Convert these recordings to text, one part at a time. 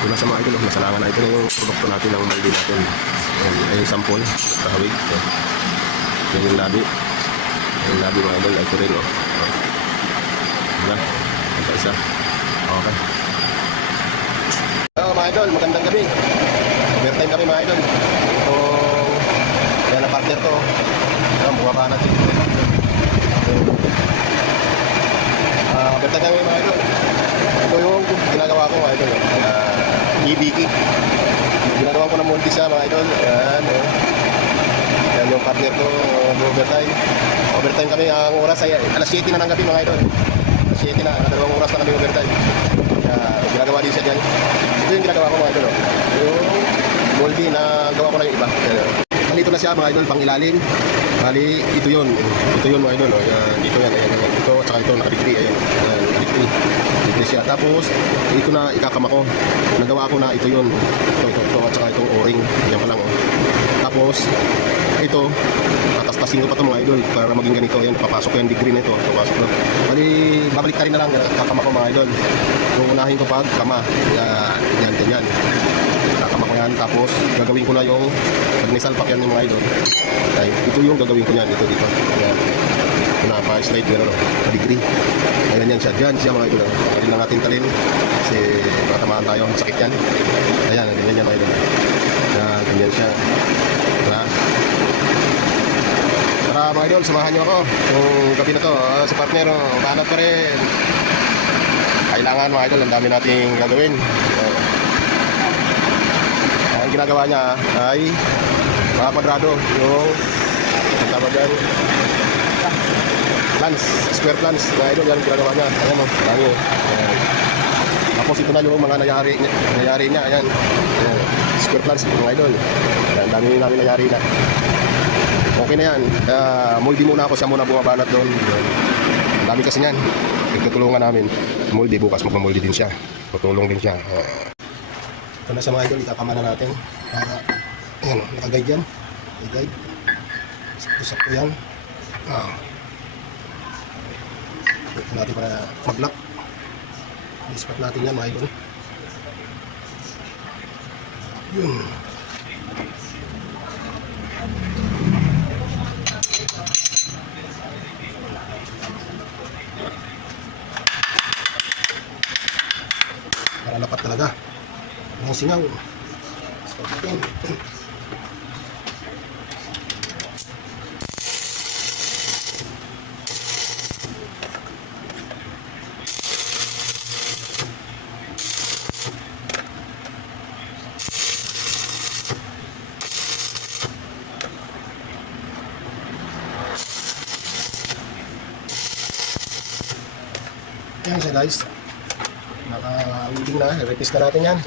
Ito na sa mga idol, masalangan na ito na yung produkto natin ng maldi natin. Ay yung sample, kahawig. Yan yung labi. Yung labi mga idol, ito rin. Diba? Isa-isa. Okay. So mga idol, magandang gabi. Overtime kami mga idol. Ito, yan ang partner ko. Yan, bumaba natin. Overtime kami mga idol. Ito yung ginagawa ko mga idol. EBK. Ginagawa ko ng multi siya mga idol. Yan, yan yung partner ko, overtime. Overtime kami, ang oras ay alas 7 na ng gabi mga idol. Alas 7 na, dalawang oras na kami overtime. Ginagawa din siya dyan. Ito yung ginagawa ko mga idol. Yung multi na gawa ko na yung iba. Nandito na siya mga idol, pang ilalim. Bali, ito yun. Ito yun mga idol. Dito yan, ayan. Ito, at saka ito, nakadikri. Ayan, nakadikri. Dikri siya. Tapos, ito na ikakama ko. Nagawa ko na ito yun. Ito, at saka itong o-ring. Yan pa lang. Tapos, ito, tatastasin ko pa ito mga idol para maging ganito. Ayan, papasok yung degree nito. Papasok ko. Bali, babalik ka rin na lang. Kakama ko mga idol. Kung unahin ko pag kama. Yan, ganyan. Kakama ko yan. Tapos, gagawin ko na yung pag nisalpak yan yung mga idol. Ay, ito yung gagawin ko yan. Ito dito. Ayan. Ito na, pa-slide ko na degree. Ayan yan siya. Diyan siya mga idol. Pwede lang natin talin. Kasi makatamaan tayo. Sakit yan. Ayan, ganyan yan mga idol. Ayan, ganyan siya. Tara mga idol, samahan nyo ako. Yung gabi na to, si partner, banat pa rin. Kailangan mga idol, ang dami nating gagawin. Ang ginagawa niya ay mga kwadrado. Yung tawag dyan, plans, square plans. Mga idol, yan ang ginagawa niya. Ayan mo, dami. Tapos ito na yung mga nayari niya. Ayan, square plans mga idol. Ang dami namin nayari na. Okay na yan. Moldy muna ako, siya muna bumabanat doon. Ang dami kasi yan. Nagtutulungan namin. Moldy, bukas magmamoldy din siya. Tutulong din siya. Ito na sa mga idol, itakama na natin. Para, ayan, nakaguide yan. Nakaguide. Sakto yan. Ito natin para mag-lock. I-spot natin yan mga idol. Yun. Para lapat talaga ang singaw. Yan siya guys. Naka-weeding na, i-repaste na natin yan.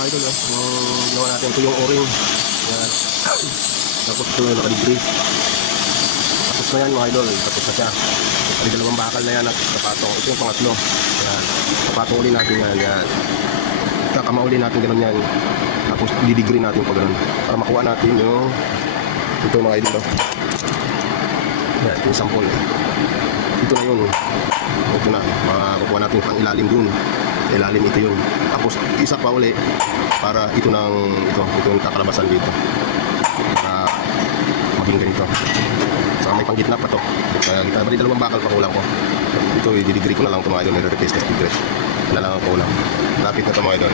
mga idol. Yung ginawa natin, ito yung o-ring. Yan. Tapos ito yung nakaligri. Tapos na yan mga idol, tapos na siya. May dalawang bakal na yan at kapatong. Ito yung pangatlo. Yan. Kapatong uli natin yan. Yan. Kakamauli natin gano'n yan. Tapos didigri natin pa gano'n. Para makuha natin yung ito mga idol. Yan, ito yung sample. Ito na yun. Ito na. Makukuha natin pang ilalim dun. Ilalim ito yun. Tapos isa pa uli para ito yung kakalabasan dito. Para maging ganito. Saka may panggitna pa to. Kaya bali dalawang bakal pa kulang ko. Ito i-degree ko na lang ito mga idol. Nire-replace test degree. Wala lang ang kulang. Lapit na ito mga idol.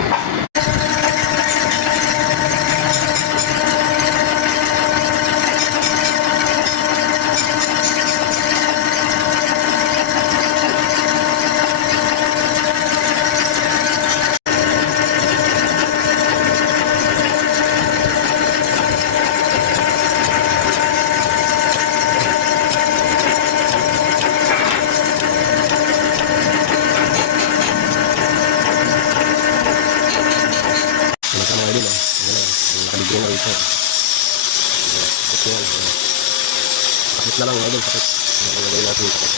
Sakit na lang idol, sakit. Nagagawin natin yung sakit.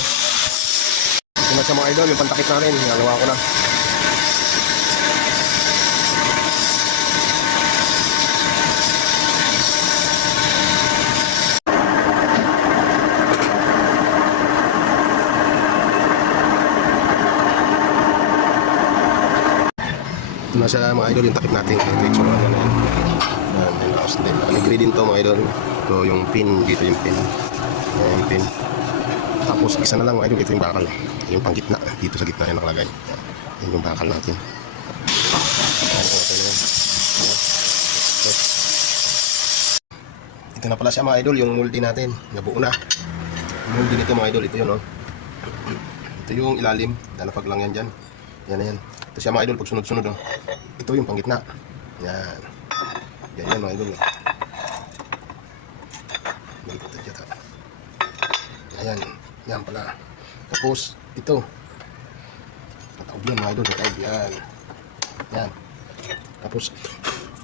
Ito na siya mga idol, yung pantakip natin. Nagawa ko na. Ito na siya mga idol, yung takip natin. Ito yung tsura na yan. Nag-grade din to mga idol. Ito yung pin, dito yung pin. Yung pin. Tapos isa na lang mga idol, ito yung bakal. Yung panggitna, dito sa gitna yung nakalagay. Yan yung bakal natin. Ito na pala siya mga idol, yung multi natin. Nabuo na. Yung multi nito mga idol, ito yun oh. Ito yung ilalim. Dalapag lang yan dyan. Yan na yan. Ito siya mga idol, pag sunod-sunod oh. Ito yung panggitna. Yan. Ganyan mga idol. Ayan. Yan pala. Tapos, ito. Nataog yan mga idol. Nataog yan. Yan. Tapos,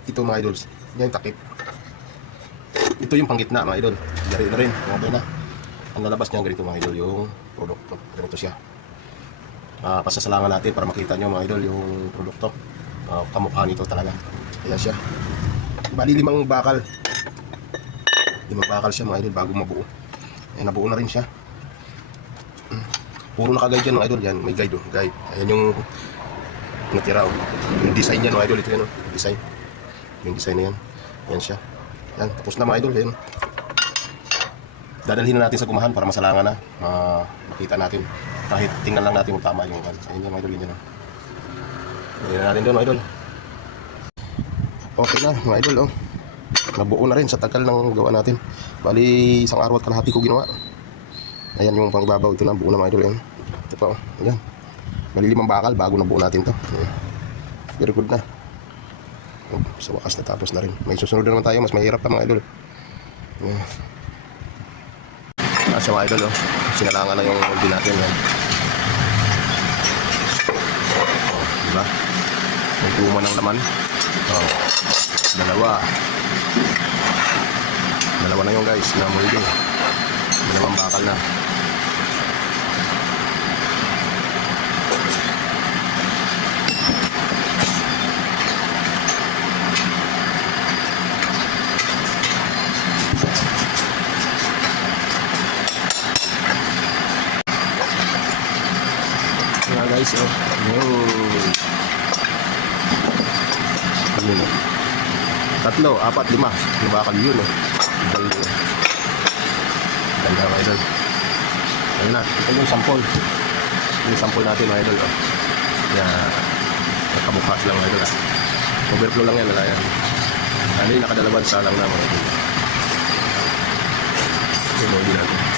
ito mga idol. Yan yung takip. Ito yung panggitna mga idol. Dari na rin. Okay na. Ang lalabas niya ganito mga idol. Yung produkto. Ganito siya. Pasasalangan natin para makita nyo mga idol yung produkto. Kamukha nito talaga. Ayan siya. Bali 5 bakal. 5 bakal siya mga idol bago mabuo. Ayan, nabuo na rin siya. Puro naka-guide yan mga idol. Yan, may guide oh. Guide. Ayan yung natira oh. Yung design yan mga idol. Ito yan oh. Design. Yung design na yan. Ayan siya. Yan, tapos na mga idol. Ayan. Dadalhin na natin sa gumahan para masalangan na. Makita natin. Kahit tingnan lang natin kung tama yung kan. Ayan yung mga idol. Yan oh. Ayan na natin doon mga idol. Okay na mga idol oh. Nabuo na rin sa tagal ng gawa natin. Bali 1 araw at kalahati ko ginawa. Ayan yung pangbabaw. Ito na buo na mga idol. Ayan. Ito pa oh. Ayan. Bali 5 bakal bago nabuo natin to. Ayan. Very good na. Sa wakas natapos na rin. May susunod na naman tayo. Mas mahirap pa mga idol. Ayan. Sa mga idol oh. Sinalangan na yung molde natin. Ayan. Diba? May tuma ng laman. Oh. Dalawa na yun guys na molde. 2 bakal na. Yan guys oh. Yun oh. 3, 4, 5 bakal yun oh. Ganda mga idol. Ayun na, ito yung sample. Yung sample natin mga idol oh. Kaya nagkabukas lang mga idol ah. Overflow lang yan, wala yan. Ano yung nakadalawang salang na mga idol. Ito yung molde natin.